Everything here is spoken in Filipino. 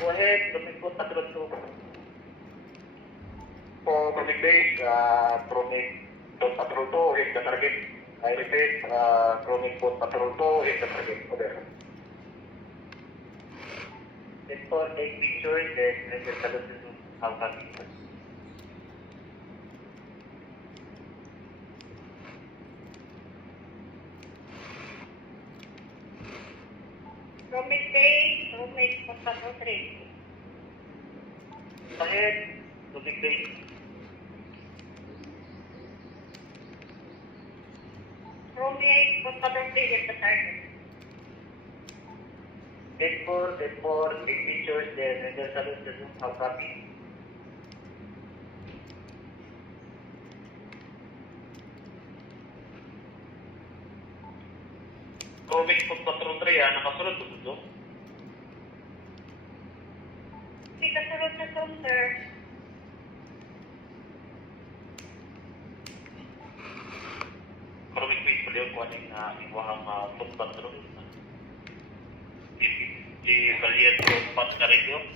Go ahead, lumipot patrol 2. For Promic Base, Promic Boat Patrol 2, hit the target. I repeat, Promic Boat Patrol 2, hit the target. Over. 10-4, take pictures, then render salute to how copy. Promic Bay, Promic Patrol 3. Go ahead, Promic Base. Promic Patrol 3 hit the target. 10-4, take pictures, then render salute to how copy. Promic Boat Patrol 3, nakasunod po ito. Hindi kasunod na to, sir. Promic Base pa din kung anong iwahang Boat Patrol. Si Valiant Boat Patrol